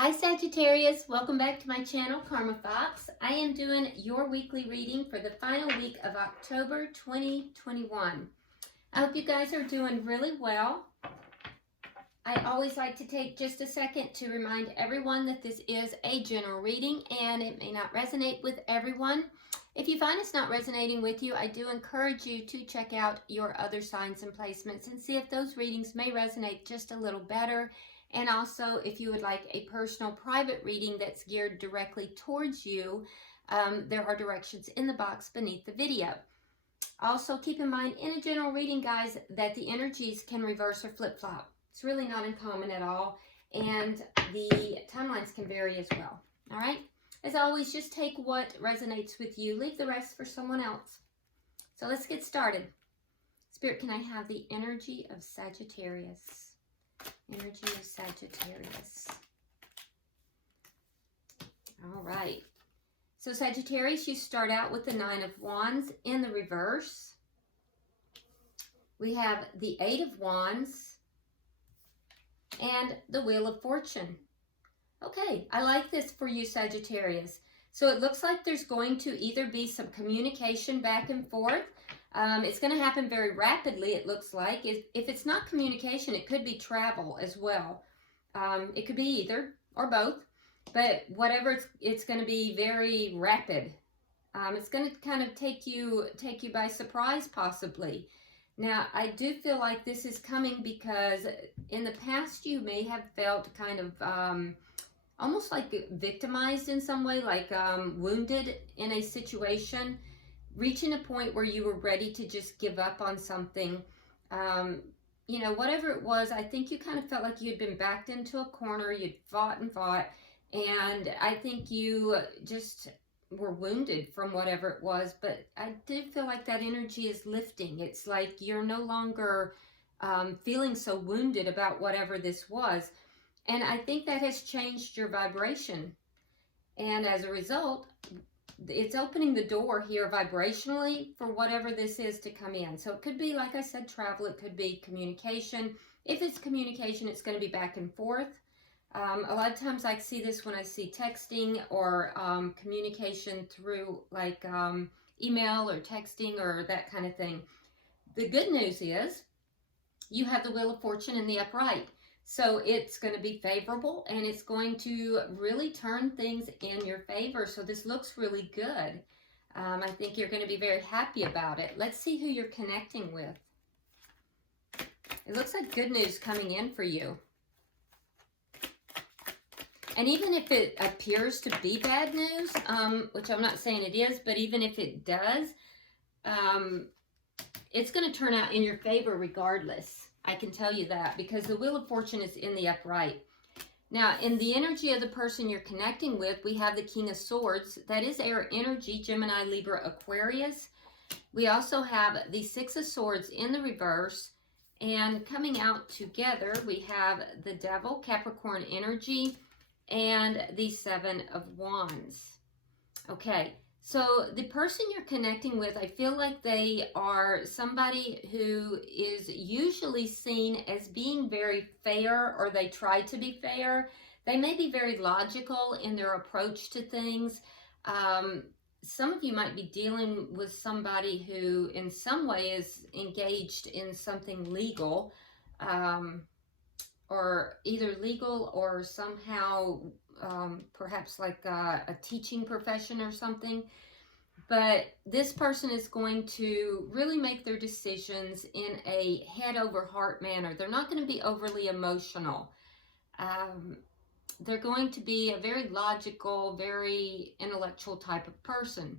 Hi Sagittarius, welcome back to my channel, Karma Fox. I am doing your weekly reading for the final week of October 2021. I hope you guys are doing really well. I always like to take just a second to remind everyone that this is a general reading and it may not resonate with everyone. If you find it's not resonating with you, I do encourage you to check out your other signs and placements and see if those readings may resonate just a little better. And also, if you would like a personal private reading that's geared directly towards you, there are directions in the box beneath the video. Also, keep in mind, in a general reading, guys, that the energies can reverse or flip-flop. It's really not uncommon at all, and the timelines can vary as well. All right? As always, just take what resonates with you. Leave the rest for someone else. So let's get started. Spirit, can I have the energy of Sagittarius? Energy of Sagittarius. All right. So Sagittarius, you start out with the Nine of Wands in the reverse. We have the Eight of Wands and the Wheel of Fortune. Okay, I like this for you, Sagittarius. So it looks like there's going to either be some communication back and forth. It's going to happen very rapidly, it looks like. If it's not communication, it could be travel as well. It could be either or both, but whatever, it's going to be very rapid. It's going to kind of take you by surprise, possibly. Now, I do feel like this is coming because in the past you may have felt kind of almost like victimized in some way, like wounded in a situation, reaching a point where you were ready to just give up on something. You know, whatever it was, I think you kind of felt like you'd been backed into a corner, you'd fought and fought, and I think you just were wounded from whatever it was, but I did feel like that energy is lifting. It's like you're no longer feeling so wounded about whatever this was, and I think that has changed your vibration, and as a result, it's opening the door here vibrationally for whatever this is to come in. So it could be, like I said, travel. It could be communication. If it's communication, it's going to be back and forth. A lot of times I see this when I see texting or communication through like email or texting or that kind of thing. The good news is you have the Wheel of Fortune in the upright. So it's going to be favorable and it's going to really turn things in your favor. So this looks really good. I think you're going to be very happy about it. Let's see who you're connecting with. It looks like good news coming in for you. And even if it appears to be bad news, which I'm not saying it is, but even if it does, it's going to turn out in your favor regardless. I can tell you that because the Wheel of Fortune is in the upright. Now, in the energy of the person you're connecting with, we have the King of Swords. That is air energy, Gemini, Libra, Aquarius. We also have the Six of Swords in the reverse. And coming out together, we have the Devil, Capricorn energy, and the Seven of Wands. Okay. So the person you're connecting with, I feel like they are somebody who is usually seen as being very fair, or they try to be fair. They may be very logical in their approach to things. Some of you might be dealing with somebody who in some way is engaged in something legal, or either legal or somehow perhaps like a teaching profession or something. But this person is going to really make their decisions in a head over heart manner. They're not going to be overly emotional. They're going to be a very logical, very intellectual type of person.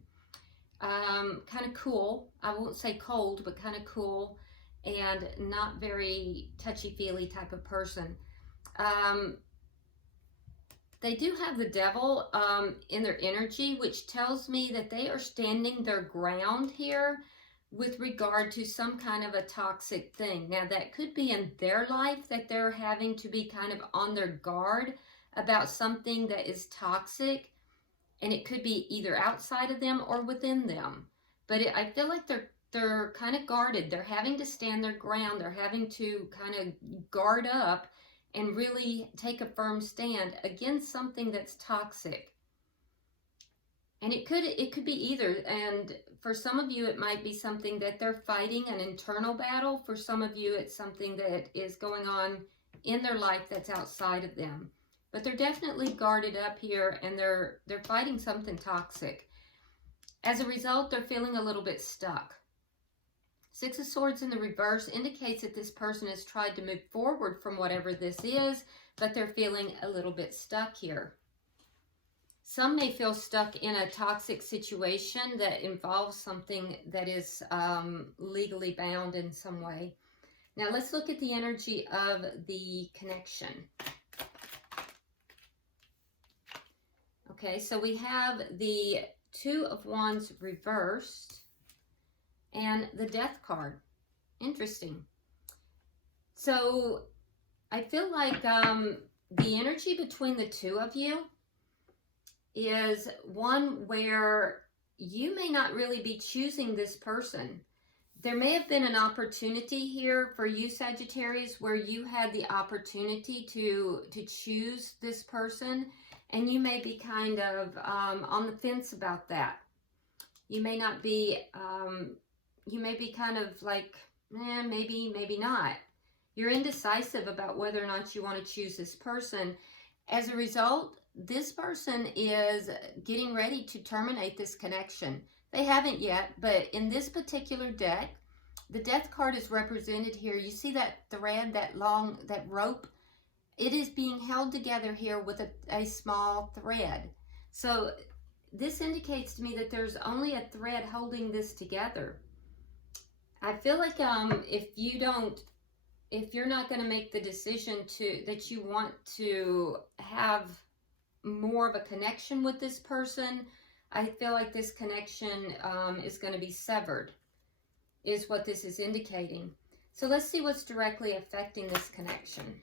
Kind of cool. I won't say cold, but kind of cool, and not very touchy-feely type of person. They do have the Devil in their energy, which tells me that they are standing their ground here with regard to some kind of a toxic thing. Now, that could be in their life that they're having to be kind of on their guard about something that is toxic, and it could be either outside of them or within them. But I feel like they're kind of guarded. They're having to stand their ground. They're having to kind of guard up and really take a firm stand against something that's toxic. And it could be either. And for some of you, it might be something that they're fighting, an internal battle. For some of you, it's something that is going on in their life that's outside of them. But they're definitely guarded up here, and they're fighting something toxic. As a result, they're feeling a little bit stuck. Six of Swords in the reverse indicates that this person has tried to move forward from whatever this is, but they're feeling a little bit stuck here. Some may feel stuck in a toxic situation that involves something that is legally bound in some way. Now let's look at the energy of the connection. Okay, so we have the Two of Wands reversed and the Death card. Interesting. So I feel like the energy between the two of you is one where you may not really be choosing this person. There may have been an opportunity here for you, Sagittarius, where you had the opportunity to choose this person, and you may be kind of on the fence about that. You may not be, you may be kind of like, maybe, maybe not. You're indecisive about whether or not you want to choose this person. As a result, this person is getting ready to terminate this connection. They haven't yet, but in this particular deck, the Death card is represented here. You see that thread, that rope? It is being held together here with a small thread. So this indicates to me that there's only a thread holding this together. I feel like if you're not going to make the decision that you want to have more of a connection with this person, I feel like this connection is going to be severed, is what this is indicating. So let's see what's directly affecting this connection.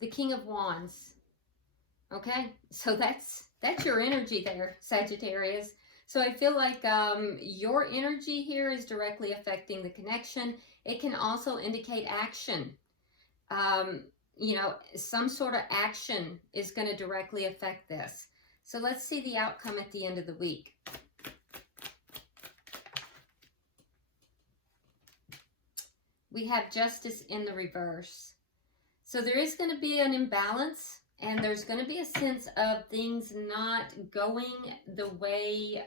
The King of Wands. Okay, so that's your energy there, Sagittarius. So I feel like your energy here is directly affecting the connection. It can also indicate action. You know, some sort of action is going to directly affect this. So let's see the outcome at the end of the week. We have Justice in the reverse. So there is going to be an imbalance, and there's going to be a sense of things not going the way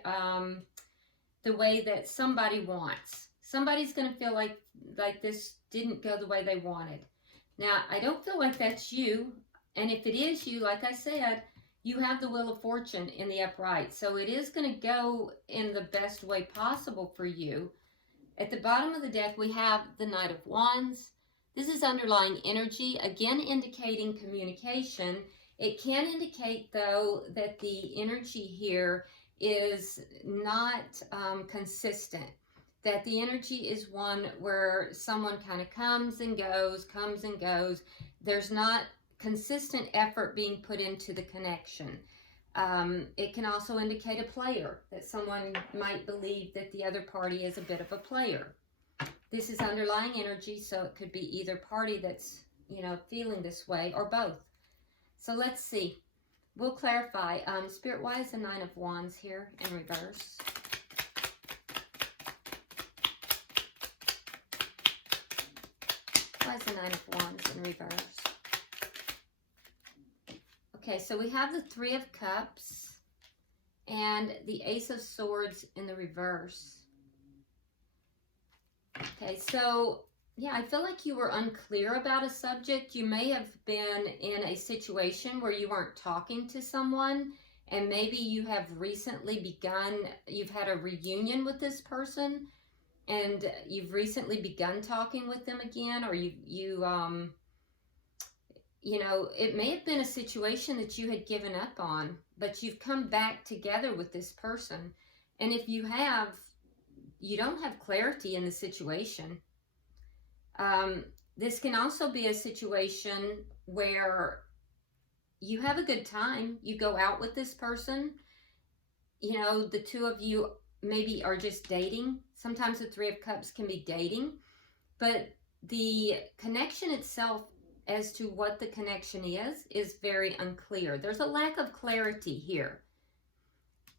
that somebody wants. Somebody's going to feel like this didn't go the way they wanted. Now, I don't feel like that's you, and if it is you, like I said, you have the Wheel of Fortune in the upright, so it is going to go in the best way possible for you. At the bottom of the deck, we have the Knight of Wands. This is underlying energy, again indicating communication. It can indicate, though, that the energy here is not consistent. That the energy is one where someone kind of comes and goes. There's not consistent effort being put into the connection. It can also indicate a player, that someone might believe that the other party is a bit of a player. This is underlying energy, so it could be either party that's, you know, feeling this way, or both. So let's see. We'll clarify. Spirit, why is the Nine of Wands here in reverse? Why is the Nine of Wands in reverse? Okay, so we have the Three of Cups and the Ace of Swords in the reverse. Okay, so yeah, I feel like you were unclear about a subject. You may have been in a situation where you weren't talking to someone, and maybe you have recently begun, you've had a reunion with this person, and you've recently begun talking with them again, or you know, it may have been a situation that you had given up on, but you've come back together with this person. And if you have, you don't have clarity in the situation. This can also be a situation where you have a good time. You go out with this person. You know, the two of you maybe are just dating. Sometimes the Three of Cups can be dating. but the connection itself as to what the connection is very unclear. There's a lack of clarity here.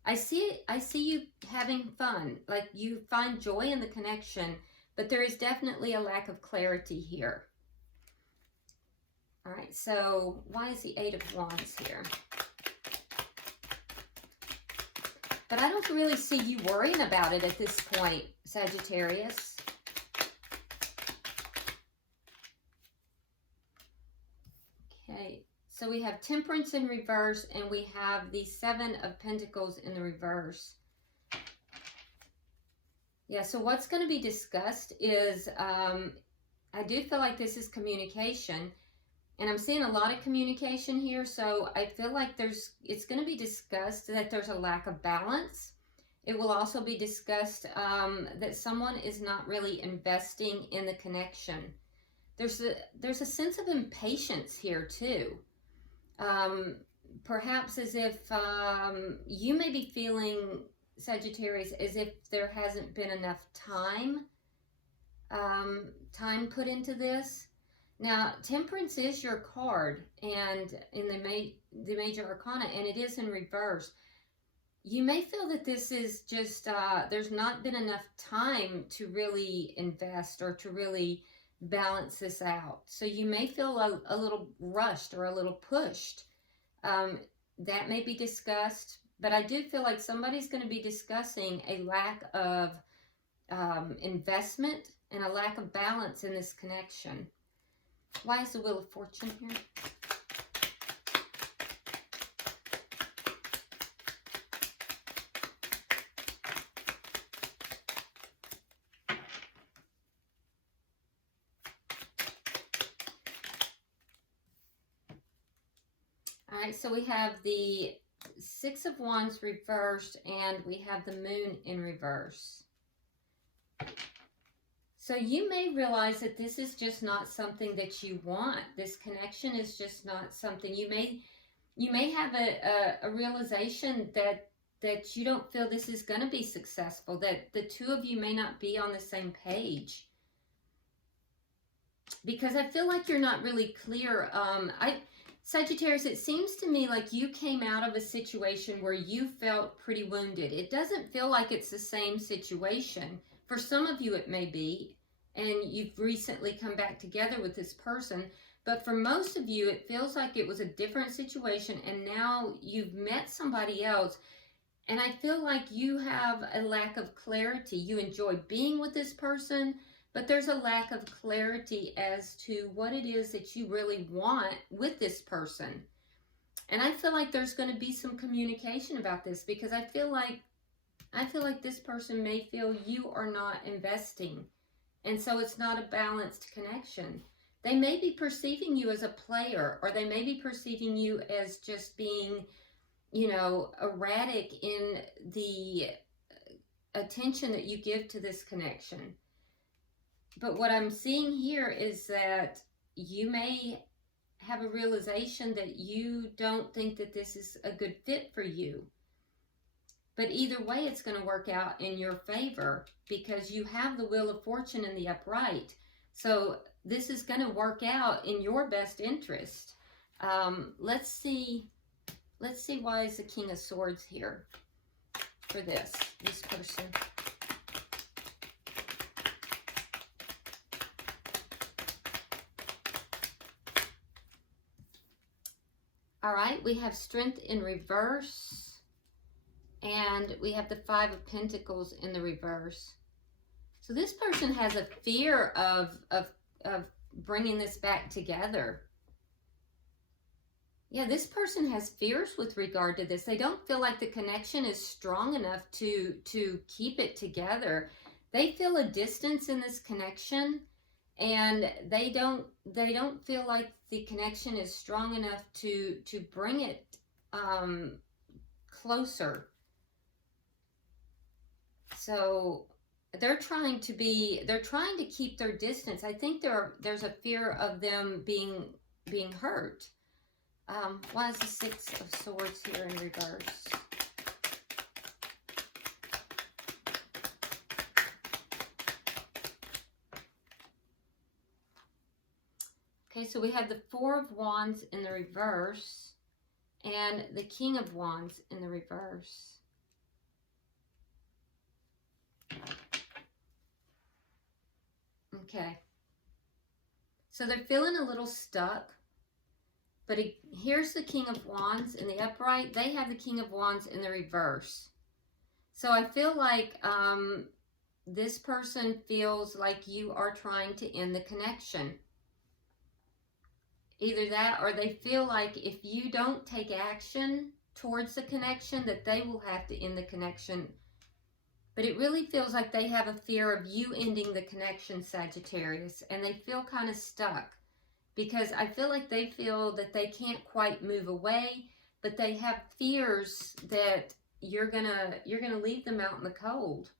I see you having fun, like you find joy in the connection, but there is definitely a lack of clarity here. All right, so why is the Eight of Wands here? But I don't really see you worrying about it at this point, Sagittarius. Okay, so we have Temperance in reverse, and we have the Seven of Pentacles in the reverse. Yeah, so what's going to be discussed is, I do feel like this is communication. And I'm seeing a lot of communication here, so I feel like it's going to be discussed that there's a lack of balance. It will also be discussed that someone is not really investing in the connection. There's a sense of impatience here too. Perhaps as if you may be feeling, Sagittarius, as if there hasn't been enough time put into this. Now, Temperance is your card, and in the Major Arcana, and it is in reverse. You may feel that this is just, there's not been enough time to really invest or to really balance this out. So you may feel a little rushed or a little pushed. That may be discussed, but I do feel like somebody's going to be discussing a lack of investment and a lack of balance in this connection. Why is the Wheel of Fortune here? All right, so we have the Six of Wands reversed, and we have the Moon in reverse. So you may realize that this is just not something that you want. This connection is just not something. You may have a realization that you don't feel this is going to be successful, that the two of you may not be on the same page. Because I feel like you're not really clear. Sagittarius, it seems to me like you came out of a situation where you felt pretty wounded. It doesn't feel like it's the same situation. For some of you, it may be, and you've recently come back together with this person. But for most of you, it feels like it was a different situation, and now you've met somebody else. And I feel like you have a lack of clarity. You enjoy being with this person, but there's a lack of clarity as to what it is that you really want with this person. And I feel like there's going to be some communication about this, because I feel like this person may feel you are not investing. And so it's not a balanced connection. They may be perceiving you as a player, or they may be perceiving you as just being, erratic in the attention that you give to this connection. But what I'm seeing here is that you may have a realization that you don't think that this is a good fit for you. But either way, it's going to work out in your favor, because you have the Wheel of Fortune in the upright. So this is going to work out in your best interest. Let's see why is the King of Swords here for this person. All right, we have Strength in reverse. And we have the Five of Pentacles in the reverse. So this person has a fear of bringing this back together. Yeah, this person has fears with regard to this. They don't feel like the connection is strong enough to keep it together. They feel a distance in this connection, and they don't feel like the connection is strong enough to bring it closer. So they're trying to keep their distance. I think there's a fear of them being hurt. Why is the Six of Swords here in reverse? Okay, so we have the Four of Wands in the reverse and the King of Wands in the reverse. Okay. So they're feeling a little stuck. But here's the King of Wands in the upright. They have the King of Wands in the reverse. So I feel like this person feels like you are trying to end the connection. Either that, or they feel like if you don't take action towards the connection, that they will have to end the connection. But it really feels like they have a fear of you ending the connection, Sagittarius, and they feel kind of stuck. Because I feel like they feel that they can't quite move away, but they have fears that you're gonna leave them out in the cold.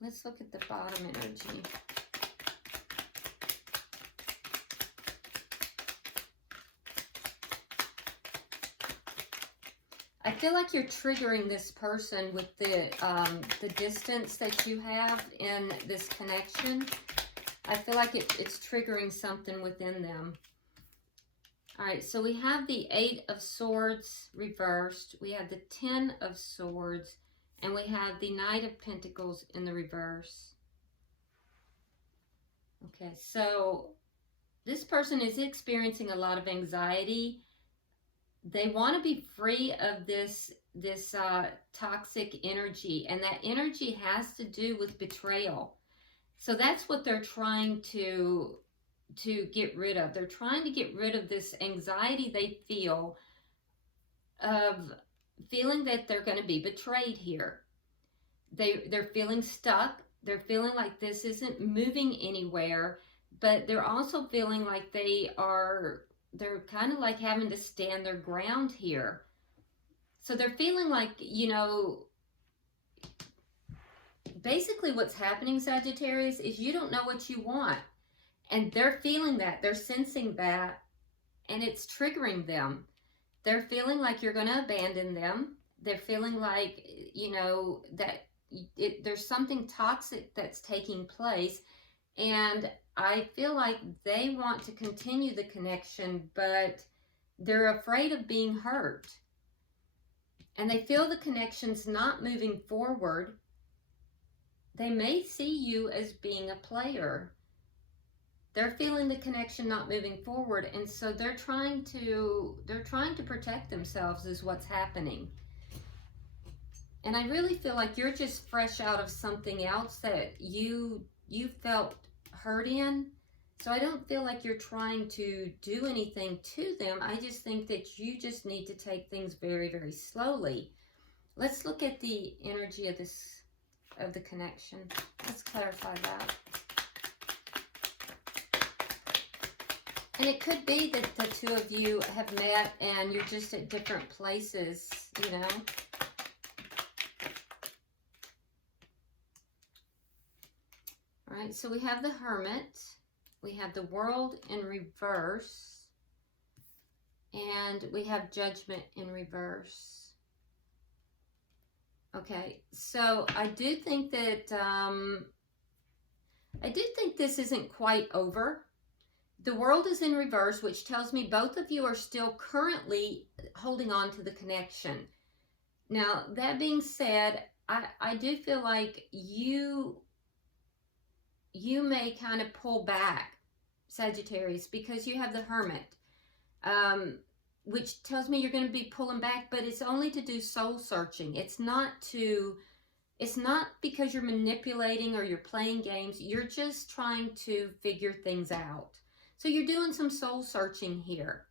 Let's look at the bottom energy. I feel like you're triggering this person with the distance that you have in this connection. I feel like it's triggering something within them. All right, so we have the Eight of Swords reversed. We have the Ten of Swords. And we have the Knight of Pentacles in the reverse. Okay, so this person is experiencing a lot of anxiety. They want to be free of this toxic energy. And that energy has to do with betrayal. So that's what they're trying to get rid of. They're trying to get rid of this anxiety they feel of feeling that they're going to be betrayed here. They're feeling stuck. They're feeling like this isn't moving anywhere, but they're also feeling like they're kind of like having to stand their ground here. So they're feeling like, you know, basically what's happening, Sagittarius, is you don't know what you want. And they're feeling that. They're sensing that. And it's triggering them. They're feeling like you're going to abandon them. They're feeling like, you know, that there's something toxic that's taking place. And I feel like they want to continue the connection, but they're afraid of being hurt. And they feel the connection's not moving forward. They may see you as being a player. They're feeling the connection not moving forward, and so they're trying to protect themselves is what's happening. And I really feel like you're just fresh out of something else that you felt hurt in. So I don't feel like you're trying to do anything to them. I just think that you just need to take things very, very slowly. Let's look at the energy of the connection. Let's clarify that. And it could be that the two of you have met and you're just at different places, you know. All right, so we have the Hermit. We have the World in reverse. And we have Judgment in reverse. Okay, so I do think that, this isn't quite over. The World is in reverse, which tells me both of you are still currently holding on to the connection. Now, that being said, I do feel like you may kind of pull back, Sagittarius, because you have the Hermit. Which tells me you're going to be pulling back, but it's only to do soul searching. It's not because you're manipulating or you're playing games. You're just trying to figure things out. So you're doing some soul searching here.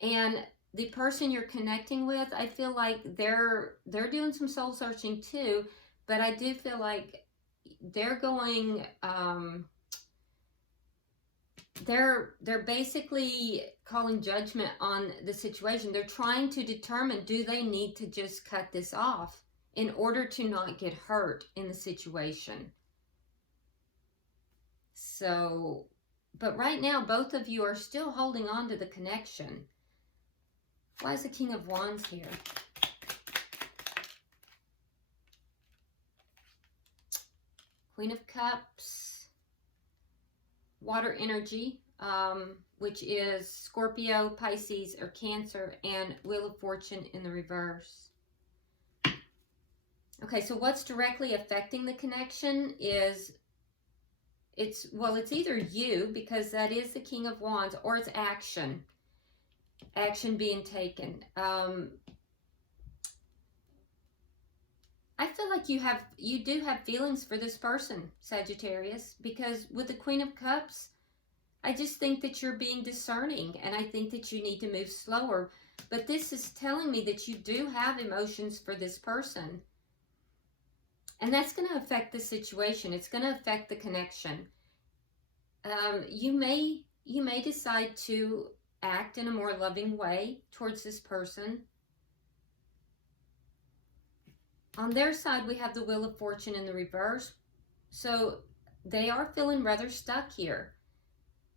And the person you're connecting with, I feel like they're doing some soul searching too, but I do feel like they're going, they're basically calling judgment on the situation. They're trying to determine, do they need to just cut this off in order to not get hurt in the situation? So, but right now, both of you are still holding on to the connection. Why is the King of Wands here? Queen of Cups. water energy, which is Scorpio, Pisces, or Cancer, and Wheel of Fortune in the reverse. Okay, so what's directly affecting the connection is it's either you, because that is the King of Wands, or it's action being taken. I feel like you do have feelings for this person, Sagittarius, because with the Queen of Cups, I just think that you're being discerning, and I think that you need to move slower. But this is telling me that you do have emotions for this person. And that's going to affect the situation. It's going to affect the connection. You may decide to act in a more loving way towards this person. On their side, we have the Wheel of Fortune in the reverse. So they are feeling rather stuck here.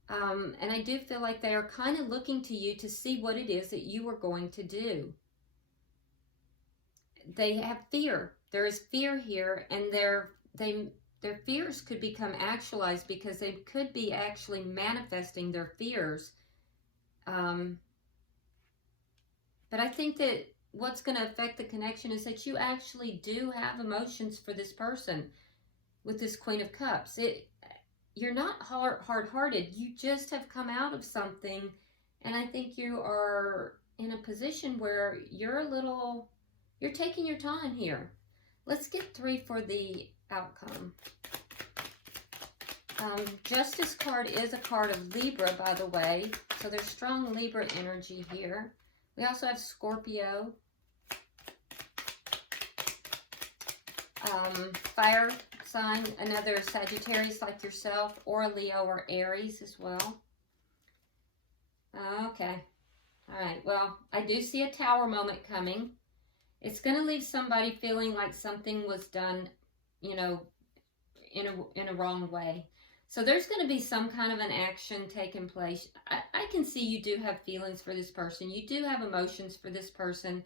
And I do feel like they are kind of looking to you to see what it is that you are going to do. They have fear. There is fear here, and their fears could become actualized because they could be actually manifesting their fears. But I think that what's going to affect the connection is that you actually do have emotions for this person with this Queen of Cups. You're not hard-hearted. You just have come out of something, and I think you are in a position where you're taking your time here. Let's get 3 for the outcome. Justice card is a card of Libra, by the way. So there's strong Libra energy here. We also have Scorpio. Fire sign, another Sagittarius like yourself, or a Leo or Aries as well. Okay. All right. Well, I do see a Tower moment coming. It's going to leave somebody feeling like something was done, you know, in a wrong way. So there's going to be some kind of an action taking place. I can see you do have feelings for this person. You do have emotions for this person.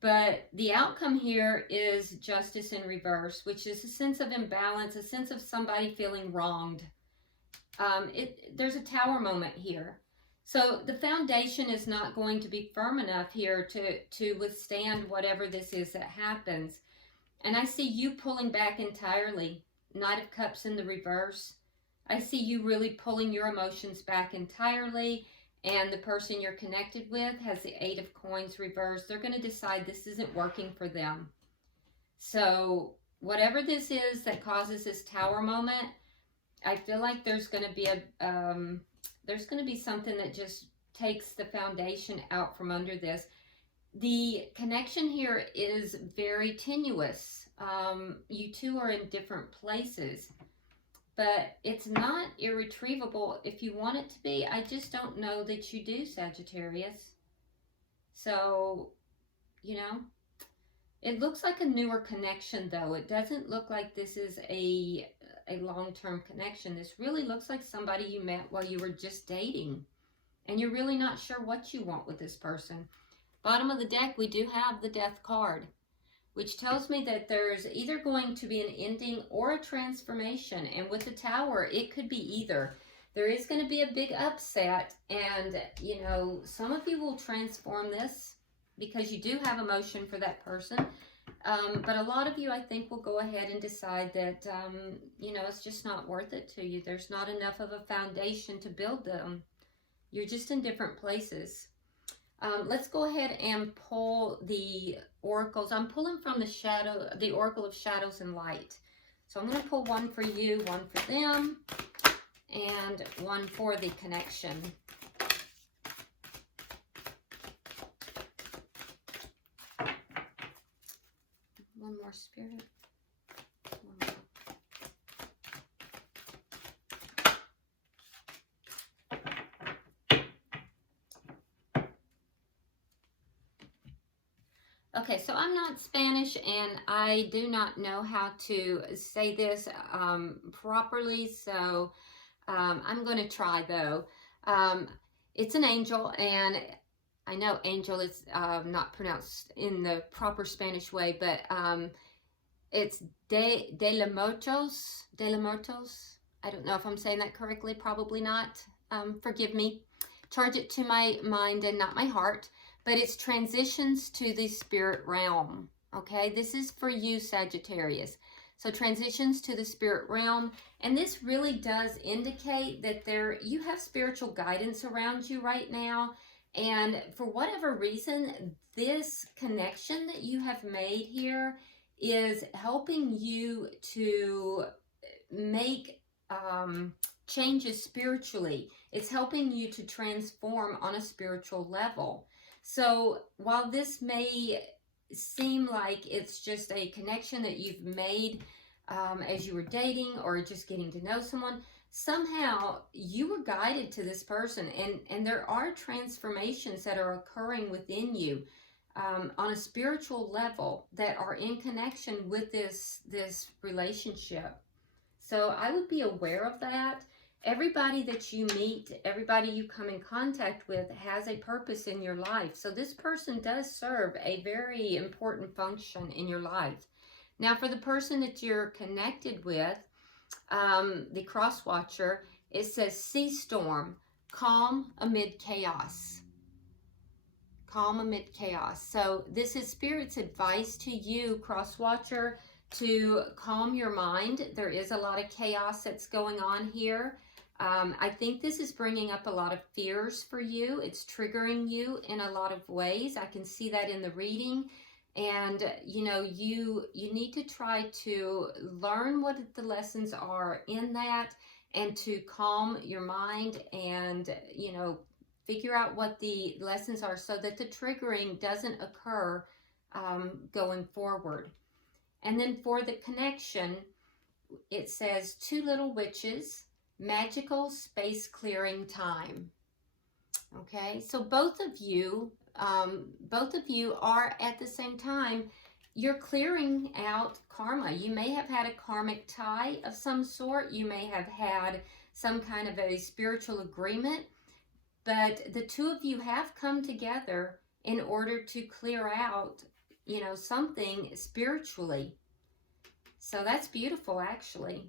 But the outcome here is justice in reverse, which is a sense of imbalance, a sense of somebody feeling wronged. There's a Tower moment here. So the foundation is not going to be firm enough here to withstand whatever this is that happens. And I see you pulling back entirely. Knight of Cups in the reverse. I see you really pulling your emotions back entirely. And the person you're connected with has the 8 of Coins reversed. They're going to decide this isn't working for them. So whatever this is that causes this Tower moment, I feel like there's going to be something that just takes the foundation out from under this. The connection here is very tenuous. You two are in different places, but it's not irretrievable if you want it to be. I just don't know that you do, Sagittarius. So, you know, it looks like a newer connection, though. It doesn't look like this is a long-term connection. This really looks like somebody you met while you were just dating, and you're really not sure what you want with this person. Bottom of the deck, we do have the Death card, which tells me that there's either going to be an ending or a transformation. And with the Tower, it could be either. There is going to be a big upset, and, you know, some of you will transform this because you do have emotion for that person. But a lot of you, I think, will go ahead and decide that, you know, it's just not worth it to you. There's not enough of a foundation to build them. You're just in different places. Let's go ahead and pull the oracles. I'm pulling from the Oracle of Shadows and Light. So I'm going to pull one for you, one for them, and one for the connection. One more, Spirit. One more. Okay, so I'm not Spanish, and I do not know how to say this properly, so I'm going to try, though. It's an angel, and I know angel is not pronounced in the proper Spanish way, but it's de los muertos. I don't know if I'm saying that correctly, probably not. Forgive me. Charge it to my mind and not my heart. But it's transitions to the spirit realm. Okay, this is for you, Sagittarius. So transitions to the spirit realm. And this really does indicate that you have spiritual guidance around you right now. And for whatever reason, this connection that you have made here is helping you to make changes spiritually. It's helping you to transform on a spiritual level. So while this may seem like it's just a connection that you've made as you were dating or just getting to know someone, somehow you were guided to this person, and there are transformations that are occurring within you on a spiritual level that are in connection with this relationship. So I would be aware of that. Everybody that you meet, everybody you come in contact with has a purpose in your life. So this person does serve a very important function in your life. Now, for the person that you're connected with, the cross watcher, it says sea storm, calm amid chaos. Calm amid chaos. So this is Spirit's advice to you, cross watcher, to calm your mind. There is a lot of chaos that's going on here. I think this is bringing up a lot of fears for you. It's triggering you in a lot of ways. I can see that in the reading. And, you know, you need to try to learn what the lessons are in that and to calm your mind and, you know, figure out what the lessons are so that the triggering doesn't occur going forward. And then for the connection, it says 2 little witches, magical space clearing time. Okay, so both of you are at the same time, you're clearing out karma. You may have had a karmic tie of some sort. You may have had some kind of a spiritual agreement, but the two of you have come together in order to clear out, you know, something spiritually. So that's beautiful, actually.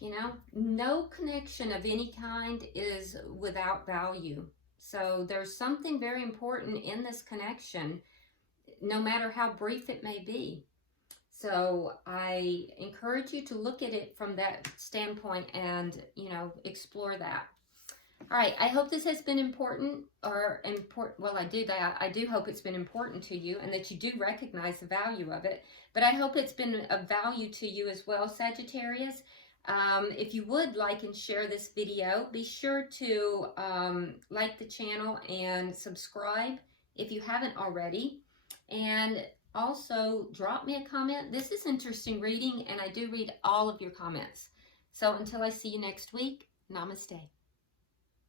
You know, no connection of any kind is without value. So there's something very important in this connection, no matter how brief it may be. So I encourage you to look at it from that standpoint and, you know, explore that. All right, I hope this has been important, well, I do hope it's been important to you and that you do recognize the value of it, but I hope it's been of value to you as well, Sagittarius. If you would like and share this video, be sure to like the channel and subscribe if you haven't already. And also drop me a comment. This is interesting reading, and I do read all of your comments. So until I see you next week, namaste.